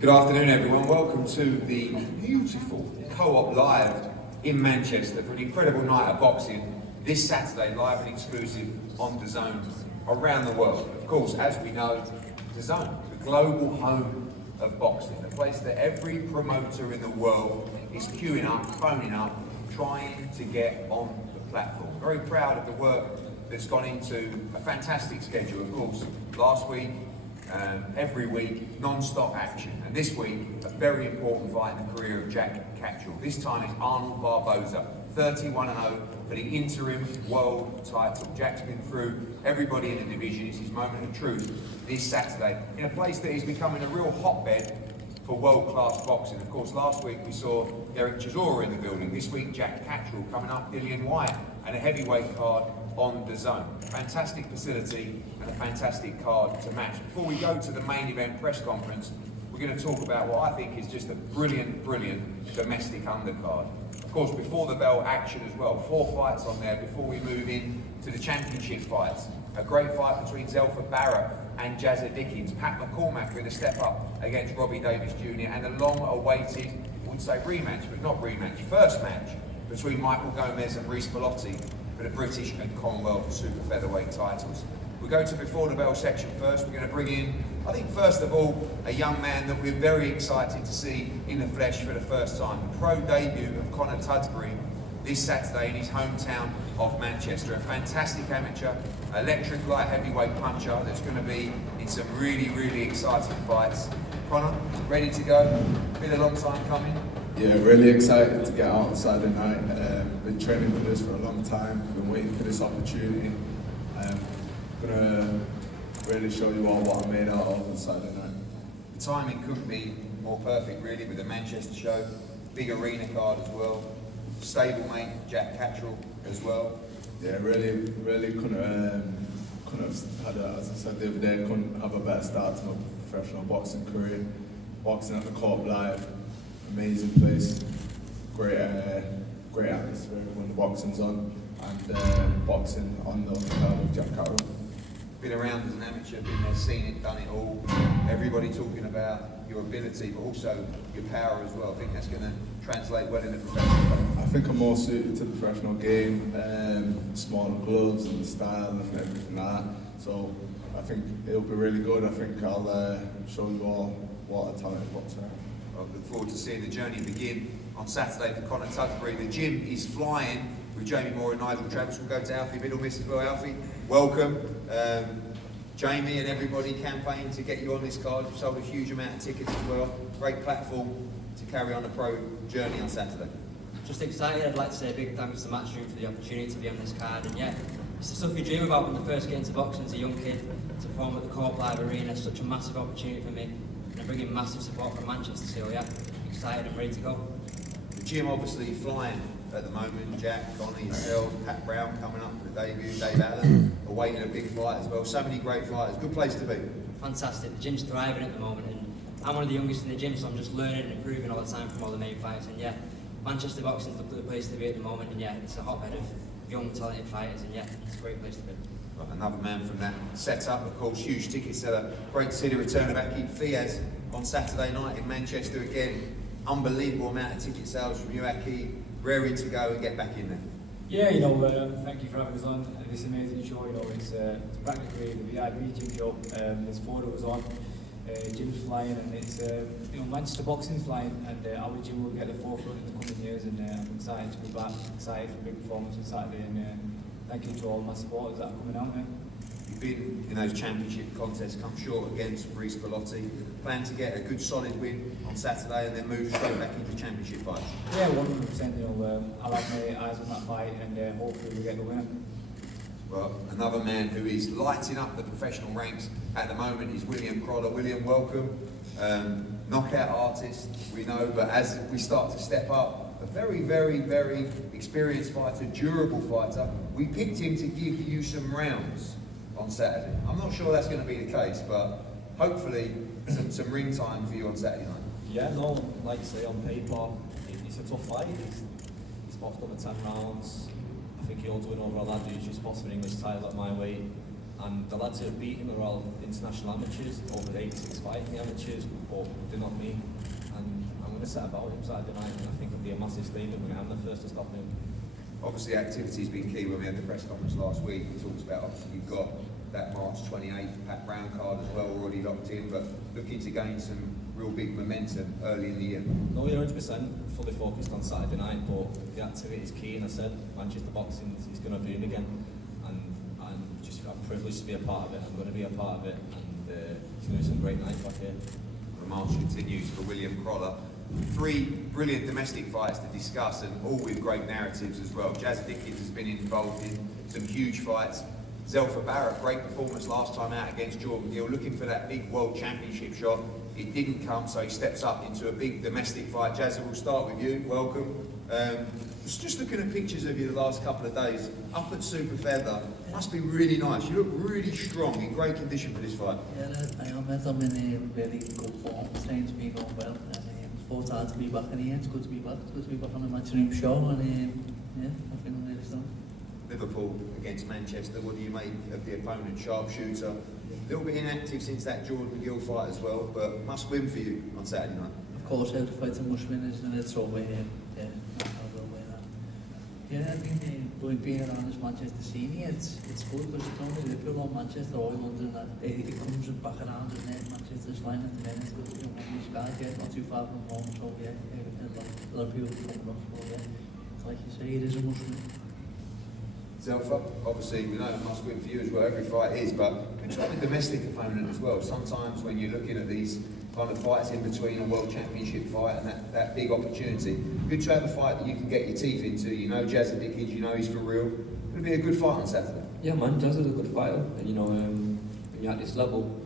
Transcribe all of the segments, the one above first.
Good afternoon, everyone. Welcome to the beautiful Co-op Live in Manchester for an incredible night of boxing this Saturday, live and exclusive on DAZN around the world. Of course, as we know, DAZN, the global home of boxing, a place that every promoter in the world is queuing up, phoning up, trying to get on the platform. Very proud of the work that's gone into a fantastic schedule. Of course, last week, every week, non-stop action. And this week, a very important fight in the career of Jack Catterall. This time it's Arnold Barboza, 31-0 for the interim world title. Jack's been through everybody in the division. It's his moment of truth this Saturday in a place that is becoming a real hotbed for world-class boxing. Of course, last week we saw Jazza in the building. This week, Jack Catterall coming up, Dillian Whyte, and a heavyweight card on DAZN. Fantastic facility and a fantastic card to match. Before we go to the main event press conference, we're going to talk about what I think is just a brilliant domestic undercard. Of course, before the bell action as well. 4 fights on there before we move in to the championship fights. A great fight between Zelfa and Jazza. Pat McCormack with a step up against Gomez Jnr. and a long-awaited, I wouldn't say rematch, but not rematch, first match between Gomez and Berlotti for the British and Commonwealth super featherweight titles. We go to before the bell section first. We're going to bring in, I think first of all, a young man that we're very excited to see in the flesh for the first time. The pro debut of Conor Tudsbury this Saturday in his hometown of Manchester. A fantastic amateur, electric light heavyweight puncher that's going to be in some really exciting fights. Conor, ready to go? Been a long time coming. Yeah, really excited to get out on Saturday night. Been training for this for a long time. Been waiting for this opportunity. Gonna really show you all what I'm made out of on Saturday night. The timing couldn't be more perfect, really, with the Manchester show, big arena card as well, stablemate Jack Catterall as well. Yeah, really couldn't have had a, as I said the other day, couldn't have a better start to my professional boxing career. Boxing at the Co-op Live, amazing place, great atmosphere when the boxing's on, and boxing on the card of Jack Catterall. Been around as an amateur, been there, seen it, done it all. Everybody talking about your ability, but also your power as well. I think that's going to translate well in the professional game. I think I'm more suited to the professional game, smaller gloves and the style and everything like that. So I think it'll be really good. I think I'll show you all what a talented boxer I am. I look forward to seeing the journey begin on Saturday for Conor Tudsbury. The gym is flying with Jamie Moore and Nigel Travis. We'll go to Alfie Middlemiss as well. Alfie, welcome. Jamie and everybody campaigned to get you on this card. You've sold a huge amount of tickets as well. Great platform to carry on the pro journey on Saturday. Just excited. I'd like to say a big thanks to Matchroom for the opportunity to be on this card. And yeah, it's the stuff you dream about when you first get into boxing as a young kid. To perform at the Co-op Live Arena, it's such a massive opportunity for me. And I'm bringing massive support from Manchester, so yeah, excited and ready to go. The gym obviously flying at the moment. Jack, Connie, yourself, Pat Brown coming up for the debut, Dave Allen awaiting a big fight as well. So many great fighters. Good place to be. Fantastic. The gym's thriving at the moment, and I'm one of the youngest in the gym, so I'm just learning and improving all the time from all the main fights. And yeah, Manchester boxing's the place to be at the moment, and yeah, it's a hotbed of young, talented fighters, and yeah, it's a great place to be. Well, another man from that setup, of course, huge ticket seller. Great to see the return of Aki Fiaz on Saturday night in Manchester again. Unbelievable amount of ticket sales from you, Aki. Raring to go and get back in there. Yeah, thank you for having us on this amazing show. It's practically the VIP gym show. There's 4 of us on. Gym's flying, and it's Manchester boxing's flying, and our gym will get the forefront in the coming years. And I'm excited to be back, excited for a big performance on Saturday. And thank you to all my supporters that are coming out there. You've been in those championship contests, come short against Berlotti. Plan to get a good solid win on Saturday and then move straight back into championship fights. Yeah, 100%. I like my eyes on that fight, and hopefully we get the winner. Well, another man who is lighting up the professional ranks at the moment is William Crolla. William, welcome. Knockout artist, we know, but as we start to step up, a very experienced fighter, durable fighter. We picked him to give you some rounds on Saturday. I'm not sure that's going to be the case, but hopefully some ring time for you on Saturday night. Yeah, no, like you say, on paper, it's a tough fight. He's boxed over 10 rounds. I think he'll win over a lad who's just boxed for an English title at my weight. And the lads who have beat him are all international amateurs, over 86 fighting amateurs, but they're not me. And I'm going to set about him Saturday night, and I think it'll be a massive statement when I'm the first to stop him. Obviously, activity's been key. When we had the press conference last week, we talked about obviously you've got that March 28th Pat Brown card as well already locked in, but looking to gain some real big momentum early in the year. No, you're 100% fully focused on Saturday night, but the activity is key, and I said Manchester boxing is going to boom again, and I'm privileged to be a part of it. I'm going to be a part of it, and it's going to be some great nights back here. The march continues for William Crolla. 3 brilliant domestic fights to discuss, and all with great narratives as well. Jazza has been involved in some huge fights. Zelfa, great performance last time out against Jordan Gill, looking for that big world championship shot. It didn't come, so he steps up into a big domestic fight. Jazza, we'll start with you. Welcome. Just looking at pictures of you the last couple of days, up at Super Feather, must be really nice. You look really strong, in great condition for this fight. Yeah, I am. I'm in a very good form. Training's been going well. It's hard to be back in here. It's good to be back. It's good to be back on the matchroom show, and yeah, I feel really strong. Liverpool against Manchester, what do you make of the opponent? Sharpshooter, a little bit inactive since that Jordan Gill fight as well, but must win for you on Saturday night. Of course, every fight must win, isn't it? So we're here. Yeah, I will win that. Yeah, I mean, we've been around this Manchester scene here. It's good because it's only Liverpool or Manchester or London that it comes back around, isn't it? Manchester's fine at the minute. It's good, these guys get not too far from home, so yeah, a lot of people coming up. So yeah, it's like you say, it is a must win. Zelfa, obviously we know it must win for you as well, every fight is, but we try the domestic opponent as well. Sometimes when you're looking at these kind of fights in between a world championship fight and that big opportunity, good to have a fight that you can get your teeth into. You know Jazza Dickens, you know he's for real. It'll be a good fight on Saturday. Yeah man, Jazza's a good fighter, and you know, when you're at this level,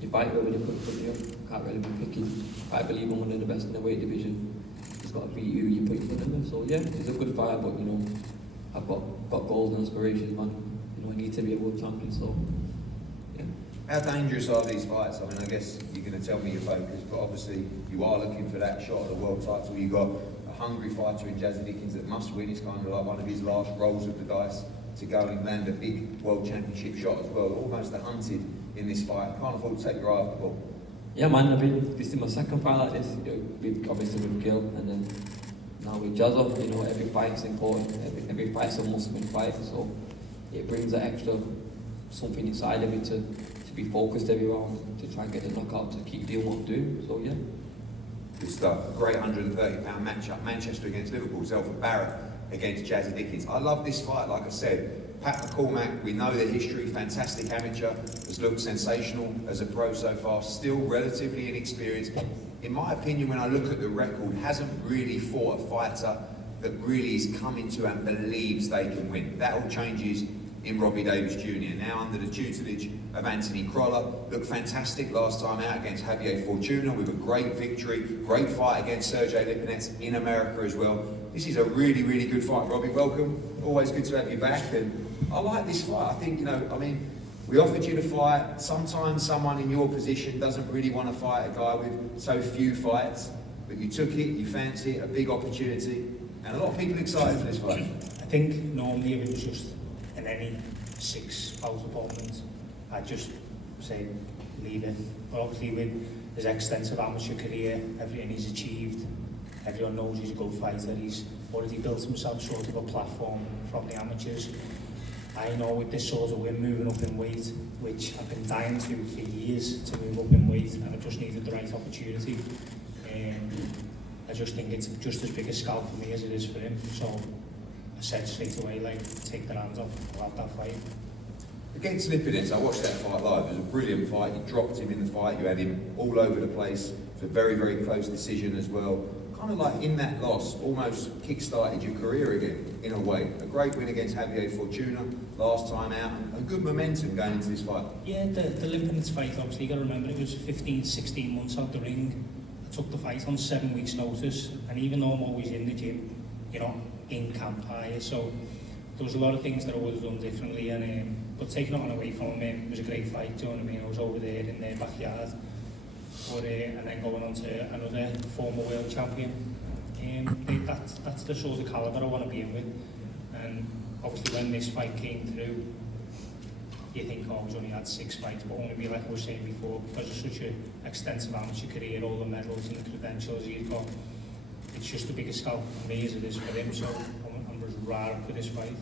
you fight whoever they put in front of you. Can't really be picky. I believe I'm one of the best in the weight division. He's got to beat you put in front of him. So yeah, he's a good fighter, but you know, I've got goals and aspirations, man. You know, I need to be a world champion, so yeah. How dangerous are these fights? I mean, I guess you're going to tell me your focus, but obviously you are looking for that shot at the world title. You've got a hungry fighter in Jazza Dickens that must win. It's kind of like one of his last rolls of the dice to go and land a big world championship shot as well. Almost a hunted in this fight. Can't afford to take your eye off the ball. Yeah man, this is my second fight like this. You know, obviously with Gill, and then now with Jazza. You know, every fight's important. Every fight's a must-win fight, so it brings that extra something inside of me to be focused every round, to try and get the knockout, to keep doing what I'm doing. So yeah. Good stuff. Great 130-pound matchup. Manchester against Liverpool. Zelfa against Jazza Dickens. I love this fight, like I said. Pat McCormack, we know the history, fantastic amateur, has looked sensational as a pro so far, still relatively inexperienced. In my opinion, when I look at the record, hasn't really fought a fighter that really is coming to and believes they can win. That all changes in Robbie Davis Jr. Now under the tutelage of Anthony Crolla. Looked fantastic last time out against Javier Fortuna with a great victory, great fight against Sergey Lipinets in America as well. This is a really, really good fight. Robbie, welcome. Always good to have you back. And I like this fight. I think, you know, I mean, we offered you the fight. Sometimes someone in your position doesn't really want to fight a guy with so few fights, but you took it, you fancy it, a big opportunity, and a lot of people excited for this fight. I think normally if it was just in any 6-bout opponent, I'd just say leave it. But obviously with his extensive amateur career, everything he's achieved, everyone knows he's a good fighter. He's already built himself sort of a platform from the amateurs. I know with this sort of win, moving up in weight, which I've been dying to for years, to move up in weight, and I just needed the right opportunity. I just think it's just as big a scalp for me as it is for him. So I said straight away, like, take the hands off, I'll have that fight. Against Lipinets, I watched that fight live. It was a brilliant fight. You dropped him in the fight. You had him all over the place. It was a very, very close decision as well. Kind of like in that loss, almost kick-started your career again, in a way. A great win against Javier Fortuna last time out, and good momentum going into this fight. Yeah, the Lipinets fight, obviously, you got to remember, it was 15, 16 months out the ring. I took the fight on 7 weeks' notice, and even though I'm always in the gym, you're not in camp higher, so there was a lot of things that I would have done differently, and but taking it on away from him, it was a great fight, do you know what I mean? I was over there in their backyard, but, and then going on to another former world champion. That's the sort of calibre I want to be in with, and obviously when this fight came through, you think, oh, he's only had 6 fights, but only be like I was saying before, because of such an extensive amateur career, all the medals and the credentials he's got, it's just a bigger scalp for me as it is for him, so I'm just raring for this fight.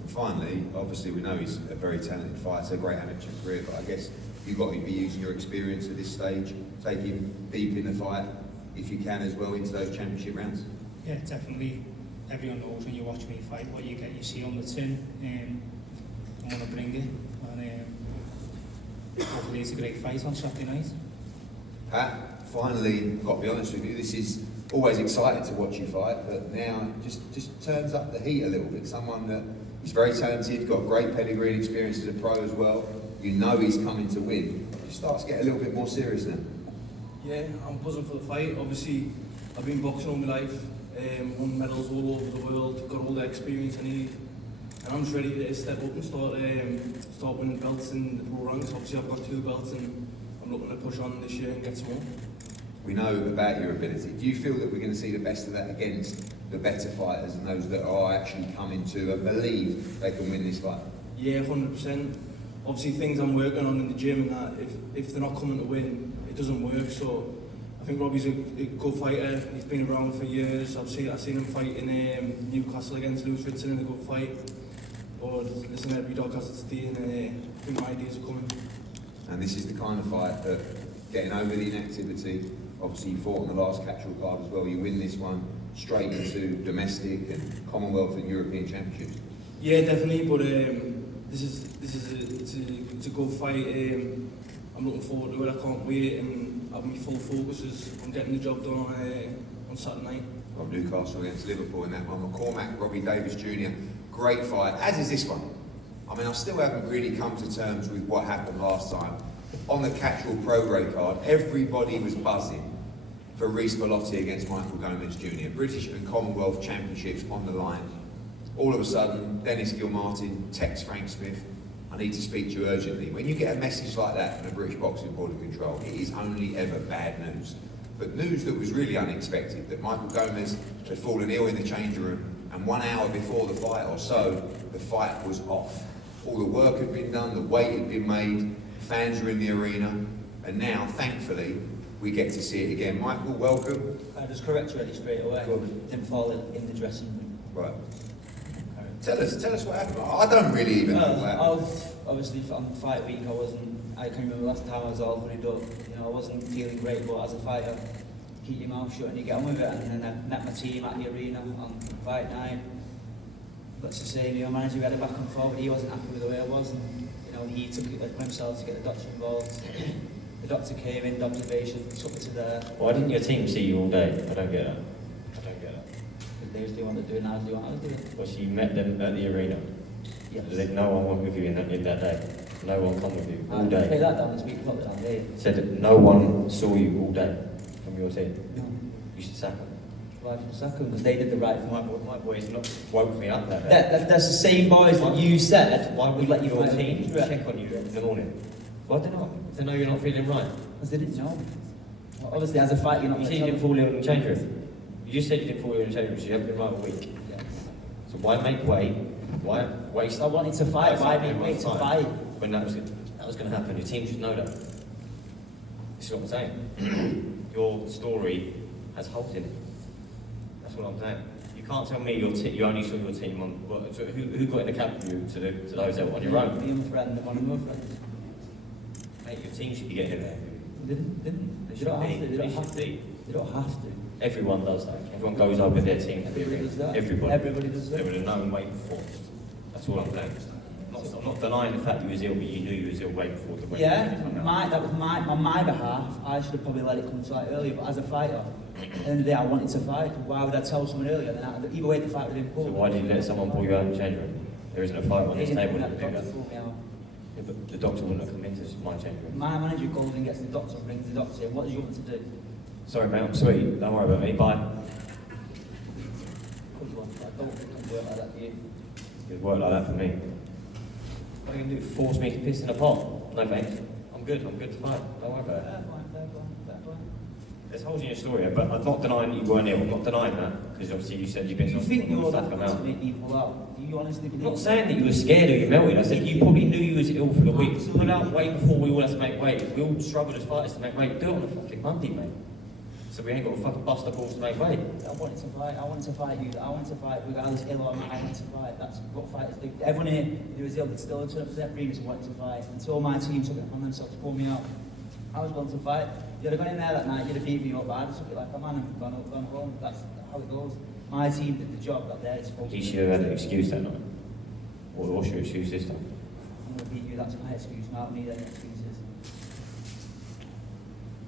And finally, obviously we know he's a very talented fighter, a great amateur career, but I guess you've got to be using your experience at this stage, take him deep in the fight, if you can as well, into those championship rounds. Yeah, definitely. Everyone knows when you watch me fight what you get, you see on the tin. I want to bring it, and hopefully it's a great fight on Saturday night. Pat, finally, I've got to be honest with you, this is always exciting to watch you fight, but now just turns up the heat a little bit. Someone that is very talented, got great pedigree and experience as a pro as well. You know he's coming to win. It starts to get a little bit more serious now. Yeah, I'm buzzing for the fight. Obviously, I've been boxing all my life, won medals all over the world, got all the experience I need, and I'm just ready to step up and start winning belts in the pro ranks. Obviously, I've got 2 belts, and I'm looking to push on this year and get some more. We know about your ability. Do you feel that we're going to see the best of that against the better fighters and those that are actually coming to believe they can win this fight? Yeah, 100%. Obviously, things I'm working on in the gym and that, if they're not coming to win, it doesn't work. So I think Robbie's a good fighter. He's been around for years. I've seen him fight in Newcastle against Lewis Ritson in a good fight. But listen, every dog has its day, and I think my days are coming. And this is the kind of fight that, getting over the inactivity, obviously you fought on the last Catterall card as well, you win this one straight into domestic and Commonwealth and European Championships. Yeah, definitely, but it's a good fight. I'm looking forward to it. I can't wait, and I've my full focus is on getting the job done on Saturday night. Of Newcastle against Liverpool in that one. McCormack, Robbie Davis Jr. Great fight, as is this one. I mean, I still haven't really come to terms with what happened last time. On the Catterall Pro Grade card, everybody was buzzing for Berlotti against Michael Gomez Jr. British and Commonwealth Championships on the line. All of a sudden, Dennis Gilmartin texts Frank Smith, I need to speak to you urgently. When you get a message like that from the British Boxing Board of Control, it is only ever bad news. But news that was really unexpected, that Michael Gomez had fallen ill in the change room, and 1 hour before the fight or so, the fight was off. All the work had been done, the weight had been made, fans were in the arena, and now, thankfully, we get to see it again. Michael, welcome. I just correct you really straight away. Didn't fall in the dressing room. Right. Tell us what happened. I don't really even know what happened. Obviously, on fight week, I can remember last time I was all hurried up. You know, I wasn't feeling great, but as a fighter, keep your mouth shut and you get on with it. And then I met my team at the arena on fight night. Let's just say, you know, manager, we had a back and forward. He wasn't happy with the way I was, and you know, he took it upon himself to get the doctor involved. The doctor came in, observation, took me to there. Why didn't your team see you all day? I don't get that. They was doing what they're doing, I was doing what I was doing. Well, so you met them at the arena. Yes. Did no one went with you in that day? No one come with you all Pay day? that down this week, put it down there. Said that no one saw you all day from your team? No. You should sack them. Why did you sack them? Because they did the right thing. My boys not woke me up that day. That's the same boys that you said Why would let you your fight team them. check on you in the morning? Why did not? If they know you're not feeling right. Because they didn't know. Well, obviously, as a fighter, you're not You going said you to didn't fall ill in the change room. You just said you didn't fall ill in the change room, so you haven't been right a week. Yes. So why make way? Why waste? I wanted to fight. Why make way to fight? When that was going to happen, your team should know that. This is what I'm saying. Your story has holes in it. That's what I'm saying. You can't tell me you only saw your team on. So who got in the cab with you to the hotel on your own? Me and my friend, one of my friends. Mate, your team should be getting in there. Didn't. They They don't have to. They don't should have to. be. They don't have to. Everyone does that. Everyone goes over their team. Everybody does that. Everybody does They that. would have known way before. That's all I'm saying. I'm not denying the fact you was ill, but you knew you was ill way before the weight. Yeah, that was on my behalf. I should have probably let it come to light earlier. But as a fighter, at the end of the day, I wanted to fight. Why would I tell someone earlier? Then either way, the fight would have been So why did you let someone pull you out in the change room? There isn't a fight on this table that would do that. Yeah, but the doctor wouldn't have come into my change room. My manager goes and gets the doctor, brings the doctor in. What does you want to do? Sorry, mate, I'm sweet. Don't worry about me. Bye. What do you want? Like, don't work like that, do you? It'd work like that for me. What are you going to do? Force me to piss in a pot? No thanks. I'm good to fight. Don't worry about it. Fair point. there's holes in your story, but I'm not denying that you weren't ill. I'm not denying that, because obviously you said you've been Do you think you're stuff that come to out. make people out? Do you honestly I'm believe not saying that you were scared or you melted. I said you probably knew you was ill for the week. Put out weight before we all had to make weight. We all struggled as fighters to make weight. Do it on a fucking Monday, mate. So we ain't got to fucking bust our balls to make weight. I wanted to fight. I wanted to fight you. I wanted to fight regardless ill or not. I wanted to fight. That's what fighters do. Everyone here who was ill did still turn up to their previous and wanted to fight. Until my team took it upon themselves to pull me out. I was willing to fight. You'd have gone in there that night, you'd have beat me up, but I took it like a man and gone home. That's how it goes. My team did the job that they're supposed to do. You should have had an excuse that night. What's your excuse this time? I'm going to beat you, that's my excuse. I don't need any excuses.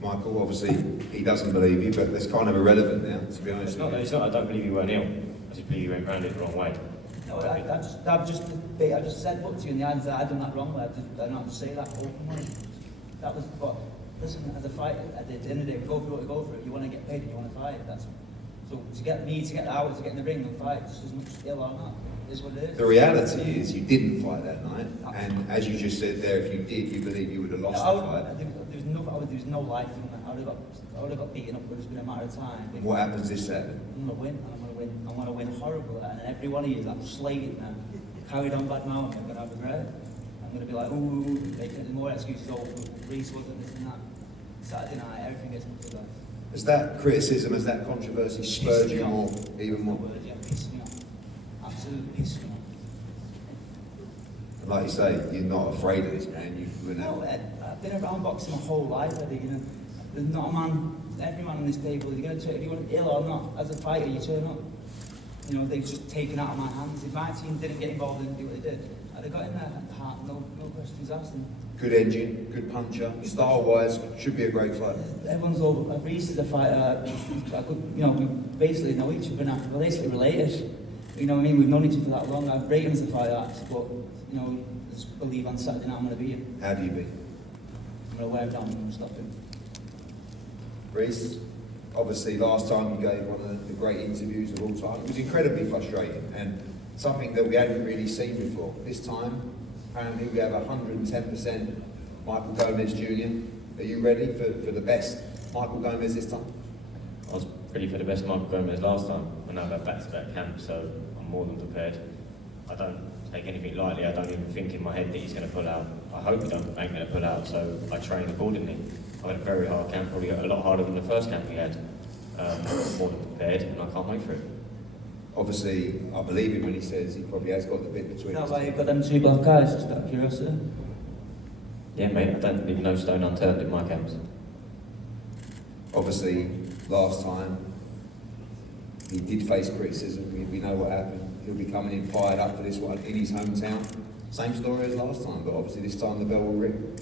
Michael, obviously, he doesn't believe you, but that's kind of irrelevant now, to be honest with you. It's not I don't believe you weren't ill. I just believe you went round it the wrong way. No, I just said, look to you in the eyes that I'd done that wrong way. I don't say that openly. That was, but listen, as a fighter, at the end of the day, we go through what we go through. You want to get paid and you want to fight. So to get out, to get in the ring and fight, just as much ill or not, is what it is. The reality is you didn't fight that night, and as you just said there, if you did, you believe you would have lost the fight. There was no life in that. I would have got beaten up, but it's been a matter of time. What happens this Saturday? I'm going to win, and I'm going to win. I'm going to win horrible, and every one of you that slated me, carried on bad mouth, I'm going to have regret. I'm going to be like, ooh, making more excuses. Oh, Reece wasn't this and that. Saturday night, everything gets put to life. Has that criticism, has that controversy spurred you more, even more? Yeah, pissed me off. Absolutely pissed me off. And like you say, you're not afraid of this man. No, I've been around boxing my whole life. I think, you know, there's not a man, every man on this table, you're going to turn, if you want to be ill or not, as a fighter, you turn up. You know, they've just taken out of my hands. If my team didn't get involved and do what they did, I'd have got in there, no questions asked. Good engine, good puncher, style-wise, should be a great fighter. Everyone's over. Reece is a fighter. You know, we basically know each other now. We're basically related. You know what I mean? We've known each other that long. I rate him as a fighter, but you know, just believe on Saturday night I'm going to beat him. How do you beat? I'm going to wear him down and I'm going to stop him. Reece, obviously last time you gave one of the great interviews of all time. It was incredibly frustrating and something that we hadn't really seen before. This time, apparently we have 110% Michael Gomez Jr. Are you ready for the best Michael Gomez this time? I was ready for the best Michael Gomez last time, and I've had back-to-back camps, so I'm more than prepared. I don't take anything lightly. I don't even think in my head that he's going to pull out. I hope he ain't going to pull out, so I train accordingly. I had a very hard camp, probably a lot harder than the first camp we had. More than prepared, and I can't wait for it. Obviously, I believe him when he says he probably has got the bit between That's us. why you've got them two black guys, just out of curiosity. Yeah, mate, I don't leave no stone unturned in my camps. Obviously, last time he did face criticism. We know what happened. He'll be coming in fired up for this one in his hometown. Same story as last time, but obviously this time the bell will ring.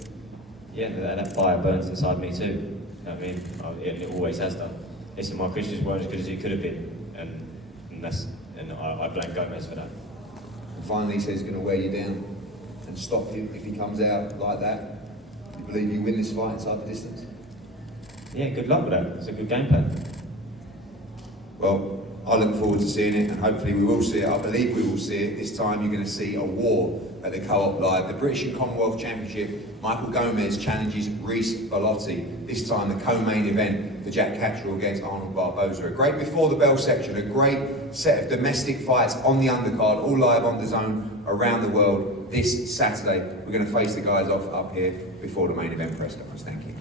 Yeah, that fire burns inside me too. You know what I mean? It always has done. Listen, my Christians weren't as good as it could have been, and I blame Gomez for that. And finally, he says he's going to wear you down and stop you if he comes out like that. You believe you win this fight inside the distance? Yeah, good luck with that. It's a good game plan. Well, I look forward to seeing it, and hopefully we will see it. I believe we will see it. This time you're going to see a war at the Co-op Live. The British and Commonwealth Championship, Michael Gomez challenges Reece Berlotti. This time the co-main event for Jack Catterall against Arnold Barboza. A great before the bell section, a great set of domestic fights on the undercard, all live on the zone around the world this Saturday. We're going to face the guys off up here before the main event press conference. Thank you.